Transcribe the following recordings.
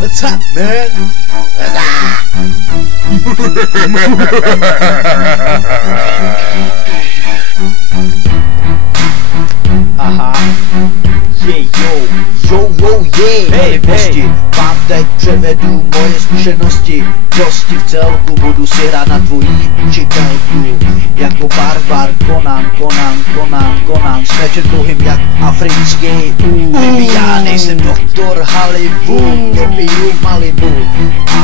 What's up, man? Aha. Hej, vám teď převedu moje zkušenosti. Dosti v celku, budu si hrát na tvojí učitelku. Jako barbar, Conan, s mečem dlouhým jak africký Baby, já nejsem doktor Hollywood, nepiju Malibu,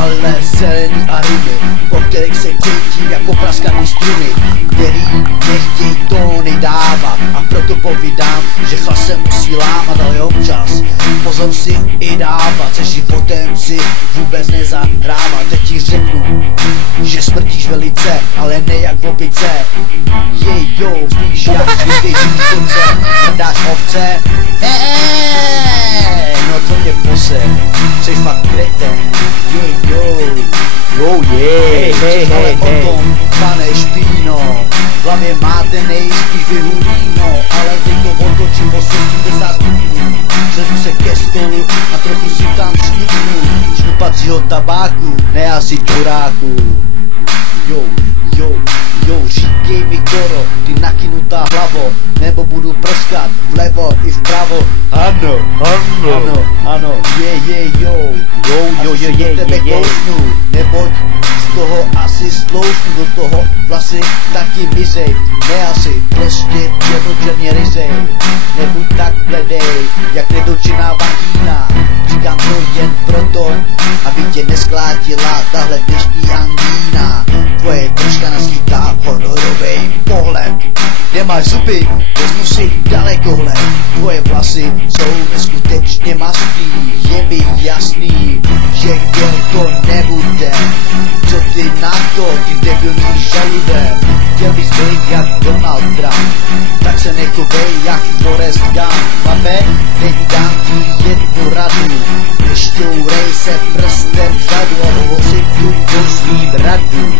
ale zelený a ryby, po kterých se cítím jako praskaný struny, který nechtěj tóny dávat. A proto povídám, že chlas se musí lámat, ale občas pozor si i dávat, se životem si vůbec nezahrávat. Teď ti řeknu, že smrtíš velice, ale ne jak v opice. Víš jak vždy východce, hledáš ovce. No to mě poser, jsi fakt kreten. Hej. O tom, pane špíno, v hlavě máte nejspíš vyhulíno, ale teď to otočím o 180 stupňů. Sedu se ke stolu a trochu si tam šňupnu šňupacího tabáku, ne asi čuráku. Říkej mi koro, ty nakynutá hlavo, nebo budu prskat vlevo i vpravo. Ano, tebe kousnu, neboť z toho asi stlousnu, do toho vlasy taky mizej, ne asi, prostě černočerně ryzej, nebuď tak bledej, jak nedočená vagína. Říkám to jen proto, aby tě nesklátila tahle dnešní angína. Tvoje držka naskýtá honorovej pohled. Kde máš zuby, vezmu si dalekohled. Tvoje vlasy jsou neskutečně mastný. Je mi jasný, že děl to nebude. Co ty na to, ty debilní žaludé? Chtěl bys být jak Donald Trump, tak se nechovej jak Forrest Gump. Pape, teď dám ti jednu radu. Nešťourej se prstem vzadu a hovořit tu do svým radu.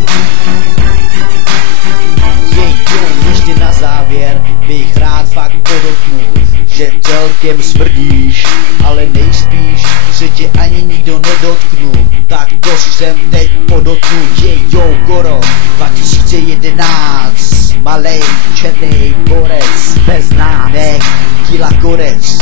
Ještě na závěr bych rád fakt podotknul, že celkem smrdíš, ale nejspíš se tě ani nikdo nedotknul. Tak to jsem teď podotknul. Koro 2011, malej černý borec, bez známek, kila korec.